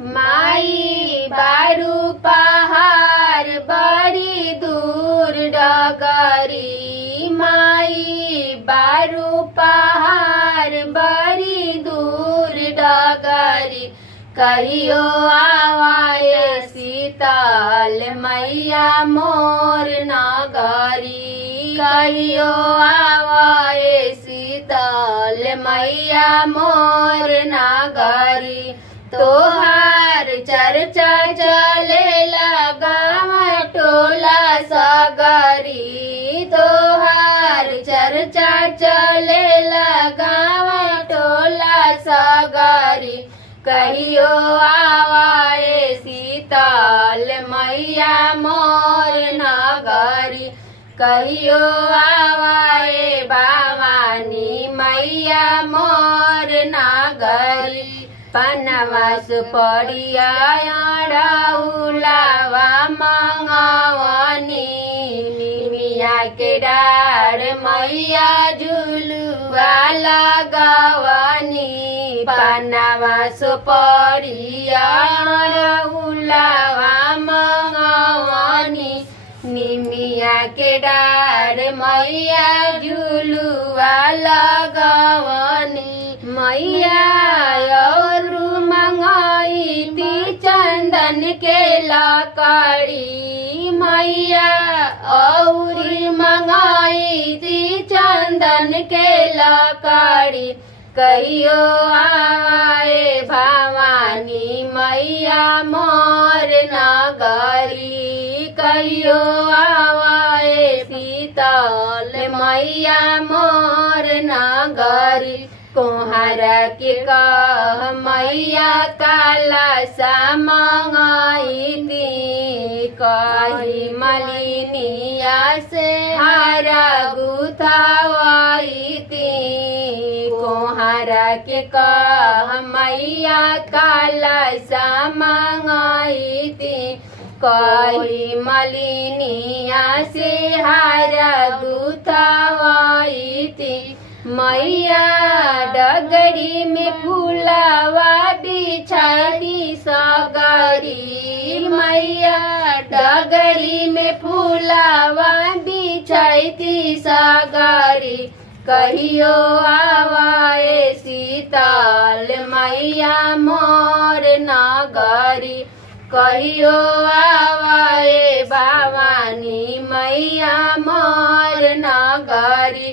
माई बारू पहाड़ बड़ी दूर डगरी, माई बारू पहाड़ बड़ी दूर डगरी। कहियो आवाए शीतल मैया मोर नगरी, कहियो आवाए शीतल मैया मोर नगरी। तोहार चर्चा चलेला गाँव टोला सगरी, तोहार चर्चा चलेला गाँव टोला सगरी। कहियो आवाए शीतल मैया मोर नगरी, कहियो आवाए भवानी मैया मोर नगरी। पनवा सुपड़िया उलावा मंगवनी, निमिया के डार मैया झुलुआ लगवनी। पनवा सुपड़िया उलावा मंगवनी, निमिया के डार मैया झुलुआ लगवनी। मैया और मंगाई ती चंदन के लकड़ी, मैया और मंगाई ती चंदन के लकड़ी। कहियो आए भवानी मैया मोर नगरी, कहियो आए शीतल मैया मोर नगरी। कोहरा के कह मैया काला सा मंगाई दी, कही मलिनिया से हारा गुथावाई दी। कोहरा के कह मैया काला सा मंगाई दी, कही मलिनिया से हारा गुथावाई दी। मैया डगरी में फूलावा बिछाई सगरी, मैया डगरी में फूलावा बिछाई सगरी। कहियो आवाए शीतल मैया मोर नगरी, कहियो आवाए भवानी मैया मोर नगरी।